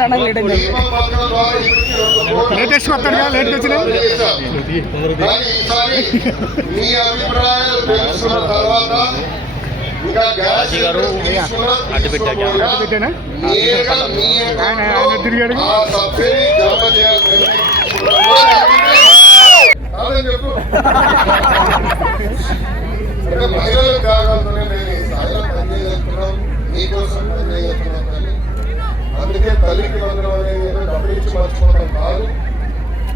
Late అయింది latest వస్తాడుగా late వచ్చిన కానీ ఈసారి మీ అభిప్రాయాలు తెలుసుకున్న తర్వాత ఇంకా గ్యాస్ గారు తీసుకున్నా, అడ్డు పెట్టా తీసుకోకుండా పెట్టానా? నేరుగా మీ ఆయన- అకౌంట్లో ఆయన తిరిగాడు. ఆ సబ్సిడీ జమ చేయాలని కాదని చెప్పు అంటే మహిళల త్యాగాలతోనే నేను ఈ స్థాయిలో పనిచేస్తున్నాం మీకోసం పనిచేస్తున్నాం మర్చిపోవడం కాదు.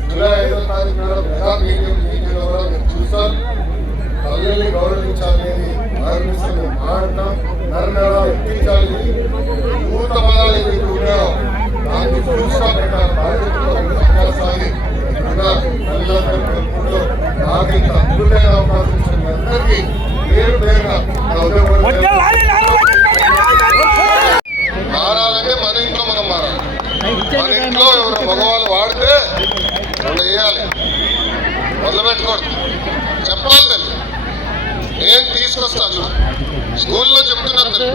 జూలై ఐదో తారీఖు నాడు మెగా మీడియం మీటింగ్ కూడా మేము చూసారు. తల్లిని గౌరవించాలనేది ఆరంభిస్తాం మేము మాట్లాడతాం మొదలుపెట్టుకోండి చెప్పాలి తల్లి. నేను తీసుకొస్తా చూడు. స్కూల్లో చెప్తున్నాను తల్లి.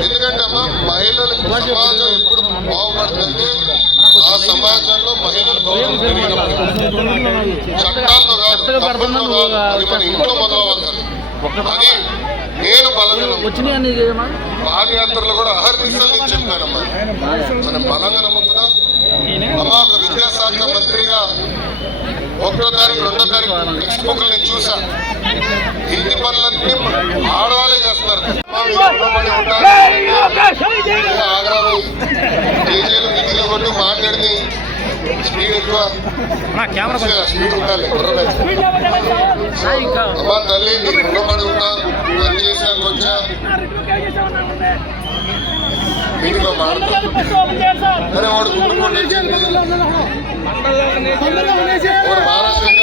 ఎందుకంటే అమ్మా మహిళలకు సమాజం ఎప్పుడు బాగుపడుతుందంటే ఆ సమాజంలో మహిళలు గౌరవం పెరిగినప్పుడు చట్టాలతో కాదు తప్పులతో కాదు. అది మన ఇంట్లో మొదలవ్వాలి అది నేను బలంగా పాదయాత్రలు కూడా అహర్నిశలు నేను చెప్పానమ్మా. మనం బలంగా నమ్ముతున్నాం అమ్మా ఒక విద్యాశాఖ మంత్రిగా ఒకటో తారీఖు రెండో తారీఖు టెక్స్ట్ బుక్లు నేను చూసా. ఇంటి పనులన్నీ ఆడవాళ్ళే చేస్తున్నారు ఆగ్రహం కేజీలు గిన్నెలు కొట్టి మాట్లాడి స్పీడ్ ఎక్కువ. స్పీడ్ ఉండాలి అమ్మా తల్లి నీకు రుణపడి ఉన్నా పని మీటింగ్లో వాడు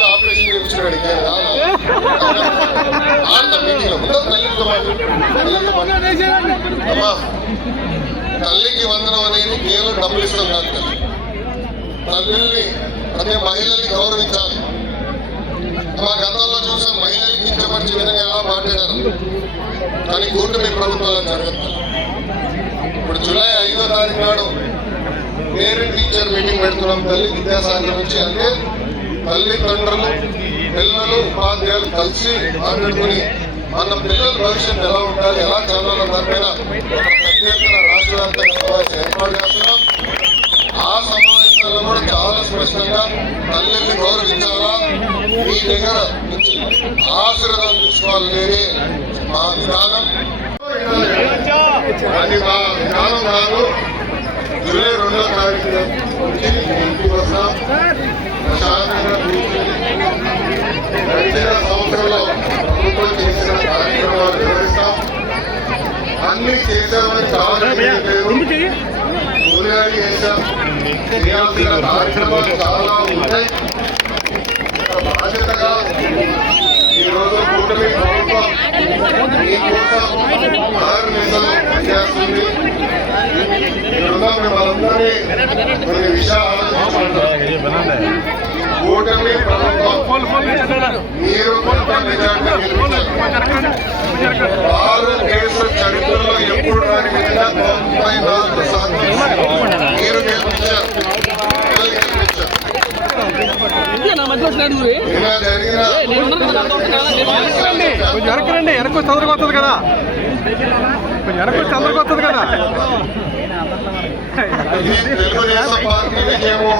ఆపరేషన్ చేయించుకున్నాడు ఇంకా రాలా? ఆడతా మీటింగ్లో తల్లికి వందనం. అనేది కేవలం డబ్బులు ఇష్టం కాదు తల్లిని అదే మహిళల్ని గౌరవించాలి. మా గతంలో చూసాం మహిళల్ని కించపరిచే విధంగా ఎలా మాట్లాడారు. కానీ కూటమి ప్రభుత్వాలను జరుగుతుంది ఇప్పుడు జూలై ఐదో తారీఖు నాడు టీచర్ తల్లి విద్యాసాగర్ నుంచి అంటే తల్లిదండ్రులు పిల్లలు ఉపాధ్యాయులు కలిసి మాట్లాడుకుని మన పిల్లల భవిష్యత్తు ఎలా ఉండాలి ఎలా చదవాలో దాని మీద ఒక ప్రత్యేక ఎత్తున రాష్ట్ర వ్యాప్తంగా సమావేశం ఏర్పాటు చేస్తున్నాం. ఆ సమావేశంలో కూడా చాలా స్పష్టంగా తల్లిని గౌరవించాలా? మీ దగ్గర నుంచి ఆశీర్వాదం తీసుకోవాలనేది మా విధానం. అది మా విధానం కాదు. జూలై రెండో తారీఖు నుంచి ఇంటికి వస్తాం ప్రశాంతంగా గడిచిన సంవత్సరంలో ప్రభుత్వం చేసిన కార్యక్రమాలు వివరిస్తాం అన్ని చేశామని పేరు సూర్యాడి చేశాం. చేయాల్సిన కార్యక్రమాలు చాలా ఉంటాయి బాధ్యతగా ఈరోజు కూటమి ప్రభుత్వం మీకోసం కొన్ని విషయాలు కూటమి ప్రభుత్వం మీరు కొంత మెజార్టీ చరిత్రలో ఎప్పుడు రాని విధంగా కొంచెం వచ్చి తొందరగా వస్తుంది కదా కొంచెం వస్తుంది కదా. ఇది తెలుగుదేశం పార్టీ విజయము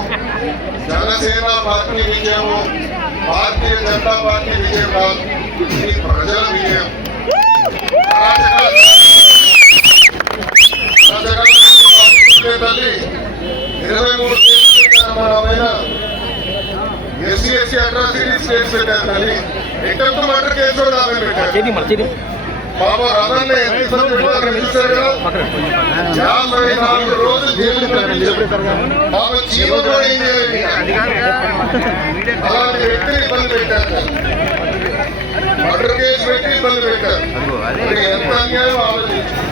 జనసేన పార్టీ విజయము. భారతీయ జనతా పార్టీ విజయం కాదు ఎస్సీ ఎస్సీ అట్రాసిటీస్ కేసు పెట్టారు. తల్లి ఎట్టంత మర్డర్ కేసు పెట్టారు బాబా రమణ యాభై నాలుగు రోజులు జైలు బాబా జీవన్. అలాంటి వ్యక్తిని ఇబ్బంది పెట్టారు. మర్డర్ కేసు పెట్టి ఇబ్బంది పెట్టారు. ఎంత అన్యాయం ఆలోచించారు?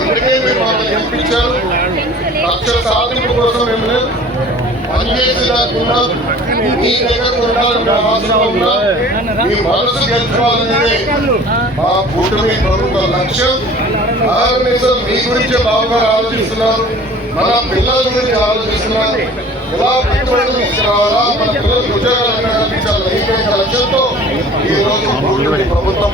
అందుకే మీరు మమ్మల్ని గెలిపించారు లక్షల సాధింపు కోసం మేము లేదు. పనిచేసి మీ దగ్గర మీ మనసు గెలుచుకోవాలనేది మా కూటమి ప్రభుత్వ లక్ష్యం మీ గురించే ఆలోచిస్తున్నారు మన పిల్లల గురించి ఎలా పెట్టుబడులు తీసుకురావాలా మన పిల్లలకు ఉద్యోగాలు లక్ష్యంతో ప్రభుత్వం